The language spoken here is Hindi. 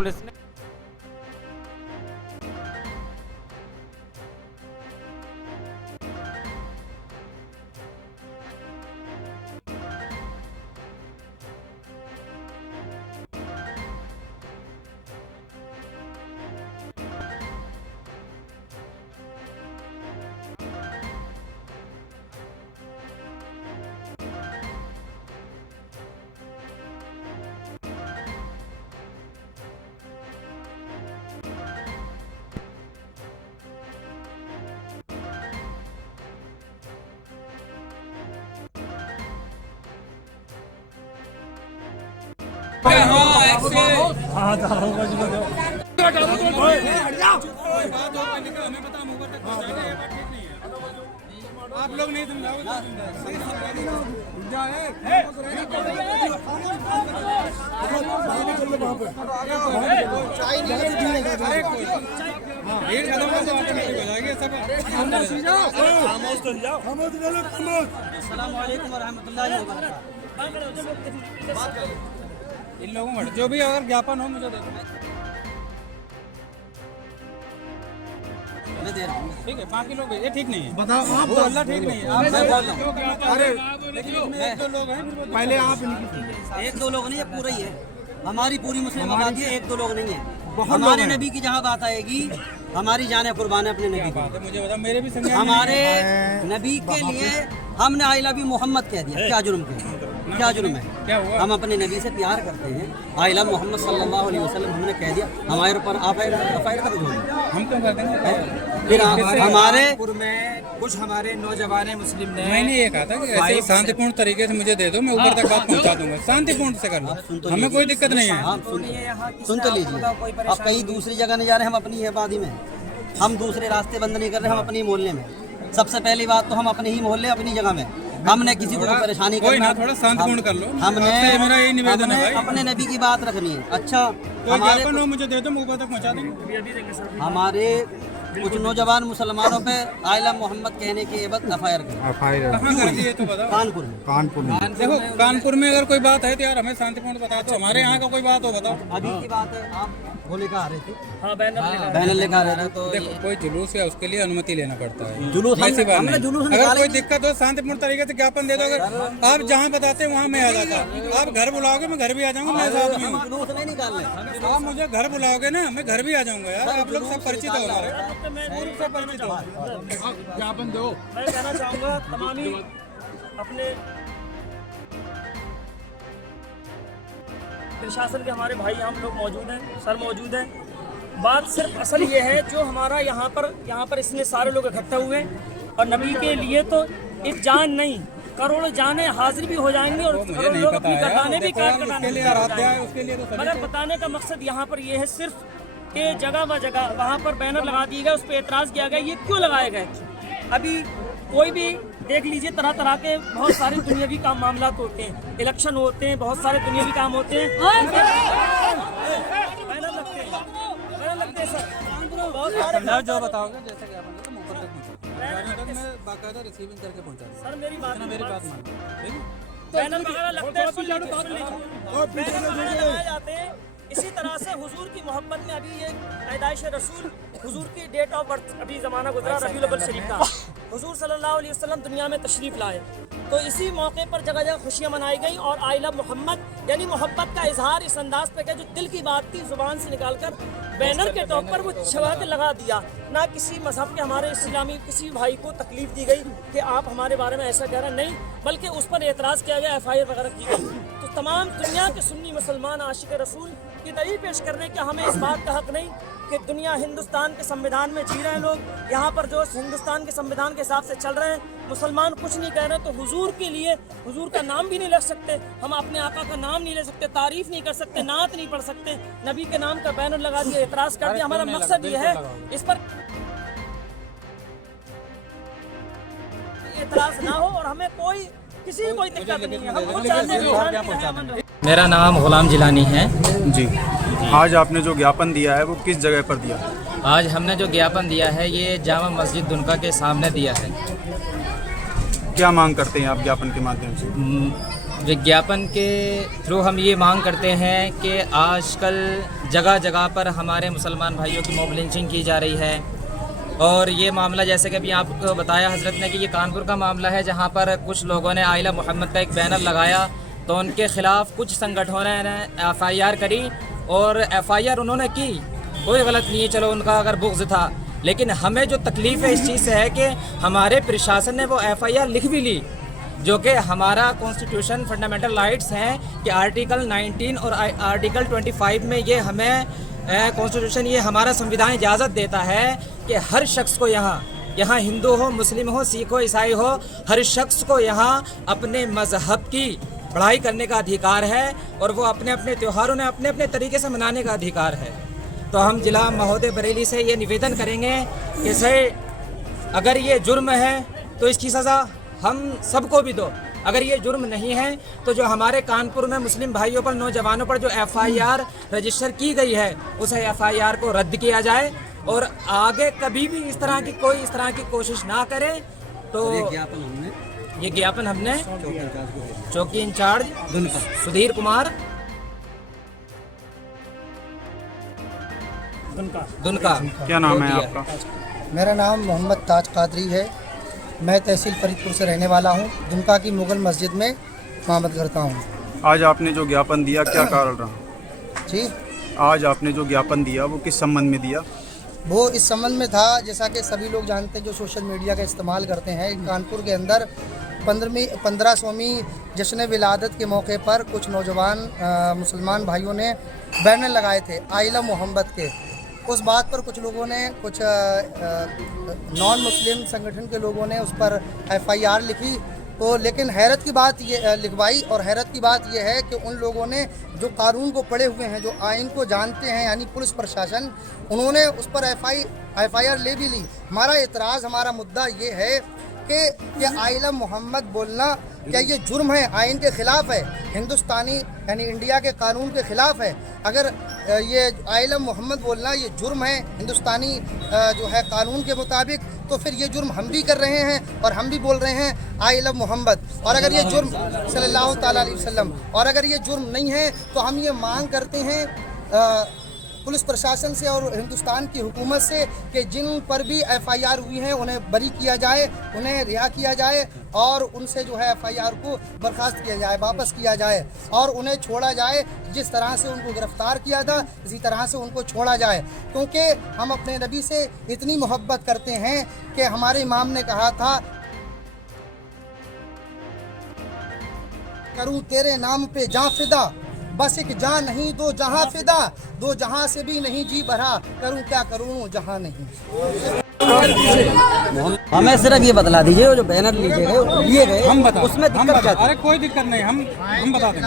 पुलिस ने आप लोग नहीं समझाओगे इन लोगों में जो भी अगर ज्ञापन हो मुझे दे दो। ठीक है, बाकी लोग ये ठीक नहीं है, बताओ आप बोलना ठीक नहीं है। अरे लेकिन एक दो लोग हैं, पहले आप एक दो लोग नहीं है, पूरा ही है हमारी पूरी मुस्लिम आबादी है, एक दो लोग नहीं है। हमारे नबी की जहाँ बात आएगी हमारी जाने कुर्बान है अपने नबी की। मुझे बता, मेरे भी संज्ञान हमारे नबी के लिए हमने आई लव यू मोहम्मद कह दिया, क्या जुर्म किया, क्या जुर्म है? क्या हुआ? हम अपने नबी से प्यार करते हैं, आई लव मोहम्मद सल्लल्लाहु अलैहि वसल्लम हमने कह दिया, हमारे ऊपर आप कब होगी? हम क्यों कर देंगे? फिर हमारे में कुछ हमारे नौजवान मुस्लिम ने मैंने ये कहा था कि ऐसे शांतिपूर्ण तरीके से मुझे दे दो, मैं ऊपर तक बात पहुंचा दूंगा, शांतिपूर्ण से कर लो, हमें कोई दिक्कत नहीं है। सुन तो लीजिए, अब कहीं दूसरी जगह नहीं जा रहे, हम अपनी आबादी में, हम दूसरे रास्ते बंद नहीं कर रहे, हम अपनी मोहल्ले में। सबसे पहली बात तो हम अपने ही मोहल्ले अपनी जगह में, हमने किसी को परेशानी कोई करना, ना, थोड़ा शांतिपूर्ण कर लो। हमने मेरा यही निवेदन है भाई, अपने नबी की बात रखनी है। अच्छा कोई ज्ञापन हो मुझे दे दो, मैं ऊपर तक पहुंचा दूंगा। हमारे कुछ नौजवान मुसलमानों पे आयला मोहम्मद कहने के एवज एफआईआर कहाँ कर दी है तो बताओ। कानपुर में देखो, कानपुर में अगर कोई बात है तो यार हमें शांतिपूर्ण बता दो, हमारे यहाँ का कोई बात हो बताओ। अभी की बात है, आप वो लेकर आ रहे थे, हाँ बैनर लेकर आ रहे थे, तो देखो कोई जुलूस है उसके लिए अनुमति लेना पड़ता है, जुलूस ऐसी बात हमने नहीं। जुलूस अगर निकाले कोई दिक्कत हो शांतिपूर्ण तरीके से ज्ञापन दे दो, अगर आप जहाँ बताते वहाँ मैं आ जाता। आप घर बुलाओगे मैं घर भी आ जाऊंगा, मैं साथ में हूँ। जुलूस नहीं निकाल रहे। आप मुझे घर बुलाओगे ना, मैं घर भी आ जाऊंगा यार, आप लोग सब परिचित हो हमारे, पूर्व से परिचित हो। ज्ञापन दो। मैं कहना चाहूँगा तमामी अपने प्रशासन के हमारे भाई हम लोग मौजूद हैं, सर मौजूद हैं। बात सिर्फ असल ये है जो हमारा यहाँ पर इसमें सारे लोग इकट्ठा हुए हैं और नबी के लिए तो एक जान नहीं करोड़ों जानें हाजिर भी हो जाएंगी और करोड़ों लोग अपनी गर्दानें भी काट कटाने। मगर बताने का मकसद यहाँ पर ये है सिर्फ कि जगह व जगह वहाँ पर बैनर लगा दिए गए, उस पर एतराज़ किया गया। ये क्यों लगाए गए? अभी कोई भी देख लीजिए, तरह तरह के बहुत सारे दुनियावी काम मामलात होते हैं, इलेक्शन होते हैं, बहुत सारे दुनियावी काम होते हैं, बैनर लगते हैं सर, बहुत सारे। जो बताओगे जैसे कि आप ऊपर तक पहुंचा, मैं बाकायदा रिसीविंग करके पहुंचा। सर मेरी बात मान, बैनर वगैरह लगते हैं, बैनर लगाए जाते हैं। इसी तरह से हुजूर की मोहब्बत में अभी ये पैदाइश रसूल हुजूर की डेट ऑफ बर्थ अभी ज़माना गुजरा रबीउल अव्वल शरीफ का, हुजूर सल्लल्लाहु अलैहि वसल्लम दुनिया में तशरीफ़ लाए, तो इसी मौके पर जगह जगह खुशियाँ मनाई गई और आई लव मोहम्मद यानी मोहब्बत का इजहार इस अंदाज पे किया जो दिल की बात थी ज़ुबान से निकालकर बैनर के टॉप पर वो छवा के लगा दिया। ना किसी मजहब के हमारे इस्लामी किसी भाई को तकलीफ दी गई कि आप हमारे बारे में ऐसा कह रहे हैं, नहीं, बल्कि उस पर एतराज़ किया गया, FIR वगैरह की गई। तो तमाम दुनिया के सुन्नी मुसलमान आशिक रसूल की दलील पेश करने का हमें इस बात का हक नहीं कि दुनिया हिंदुस्तान के संविधान में जी रहे हैं लोग, यहाँ पर जो हिंदुस्तान के संविधान के हिसाब से चल रहे हैं, मुसलमान कुछ नहीं कह रहे, तो हुजूर के लिए हुजूर का नाम भी नहीं ले सकते, हम अपने आका का नाम नहीं ले सकते, तारीफ नहीं कर सकते, नात नहीं पढ़ सकते, नबी के नाम का बैनर लगा दिया, एतराज़ कर दिया। हमारा मकसद ये है इस पर एतराज़ ना हो और हमें किसी को कोई दिक्कत नहीं है, हम खुद चाहते हैं। मेरा नाम गुलाम जिलानी है जी। आज आपने जो ज्ञापन दिया है वो किस जगह पर दिया? आज हमने जो ज्ञापन दिया है ये जामा मस्जिद दुनका के सामने दिया है। क्या मांग करते हैं आप ज्ञापन के माध्यम से? विज्ञापन के थ्रू हम ये मांग करते हैं कि आजकल जगह जगह पर हमारे मुसलमान भाइयों की मॉब लिंचिंग की जा रही है। और ये मामला जैसे कि अभी आपको बताया हजरत ने कि ये कानपुर का मामला है, जहाँ पर कुछ लोगों ने आइला मोहम्मद का एक बैनर लगाया तो उनके ख़िलाफ़ कुछ संगठनों ने FIR करी और FIR उन्होंने की, कोई गलत नहीं है, चलो उनका अगर बुग़्ज़ था। लेकिन हमें जो तकलीफ़ है इस चीज़ से है कि हमारे प्रशासन ने वो FIR लिख भी ली, जो कि हमारा कॉन्स्टिट्यूशन फंडामेंटल राइट्स हैं कि आर्टिकल 19 और आर्टिकल 25 में ये हमें कॉन्स्टिट्यूशन, ये हमारा संविधान इजाज़त देता है कि हर शख्स को यहाँ हिंदू हो, मुस्लिम हो, सिख हो, ईसाई हो, हर शख्स को यहाँ अपने मज़हब की पढ़ाई करने का अधिकार है और वो अपने अपने त्योहारों ने अपने अपने तरीके से मनाने का अधिकार है। तो हम जिला महोदय बरेली से ये निवेदन करेंगे कि सर अगर ये जुर्म है तो इसकी सज़ा हम सबको भी दो, अगर ये जुर्म नहीं है तो जो हमारे कानपुर में मुस्लिम भाइयों पर, नौजवानों पर जो FIR रजिस्टर की गई है उस FIR को रद्द किया जाए और आगे कभी भी इस तरह की कोशिश ना करे। तो ये ज्ञापन हमने चौकी इंचार्ज सुधीर कुमार दुनका। क्या नाम है आपका? मेरा नाम मोहम्मद ताज कादरी है। मैं तहसील फरीदपुर से रहने वाला हूँ। दुमका की मुगल मस्जिद में इमामत करता हूँ। आज आपने जो ज्ञापन दिया क्या कारण रहा? जी, आज आपने जो ज्ञापन दिया वो किस संबंध में दिया? वो इस संबंध में था, जैसा कि सभी लोग जानते हैं जो सोशल मीडिया का इस्तेमाल करते हैं, कानपुर के अंदर 1500वीं जश्न विलादत के मौके पर कुछ नौजवान मुसलमान भाइयों ने बैनर लगाए थे आइला मोहम्मद के। उस बात पर कुछ लोगों ने, कुछ नॉन मुस्लिम संगठन के लोगों ने उस पर FIR लिखी। तो लेकिन हैरत की बात ये लिखवाई, और हैरत की बात ये है कि उन लोगों ने जो कानून को पढ़े हुए हैं, जो आइन को जानते हैं, यानी पुलिस प्रशासन, उन्होंने उस पर FIR ले भी ली। हमारा एतराज़, हमारा मुद्दा ये है कि आइला मोहम्मद बोलना क्या ये जुर्म है? आइन के ख़िलाफ़ है, हिंदुस्तानी यानी इंडिया के कानून के ख़िलाफ़ है। अगर ये आइला मोहम्मद बोलना ये जुर्म है हिंदुस्तानी जो है कानून के मुताबिक, तो फिर ये जुर्म हम भी कर रहे हैं और हम भी बोल रहे हैं आइला मोहम्मद। और अगर ये जुर्म सल्लल्लाहु ताला अलैहि वसल्लम, और अगर ये जुर्म नहीं है तो हम ये मांग करते हैं पुलिस प्रशासन से और हिंदुस्तान की हुकूमत से कि जिन पर भी FIR हुई हैं उन्हें बरी किया जाए, उन्हें रिहा किया जाए और उनसे जो है FIR को बर्खास्त किया जाए, वापस किया जाए और उन्हें छोड़ा जाए। जिस तरह से उनको गिरफ्तार किया था इसी तरह से उनको छोड़ा जाए, क्योंकि हम अपने नबी से इतनी मोहब्बत करते हैं कि हमारे इमाम ने कहा था, करूँ तेरे नाम पे जाँ फिदा, बस एक जहाँ नहीं दो जहाँ फिदा, दो जहाँ से भी नहीं जी भरा, करूँ क्या करूँ जहाँ नहीं। हमें सिर्फ ये बतला दीजिए जो बैनर लिए गए हम बता, उसमें दिक्कत क्या थी? अरे कोई दिक्कत नहीं, हम बता देंगे।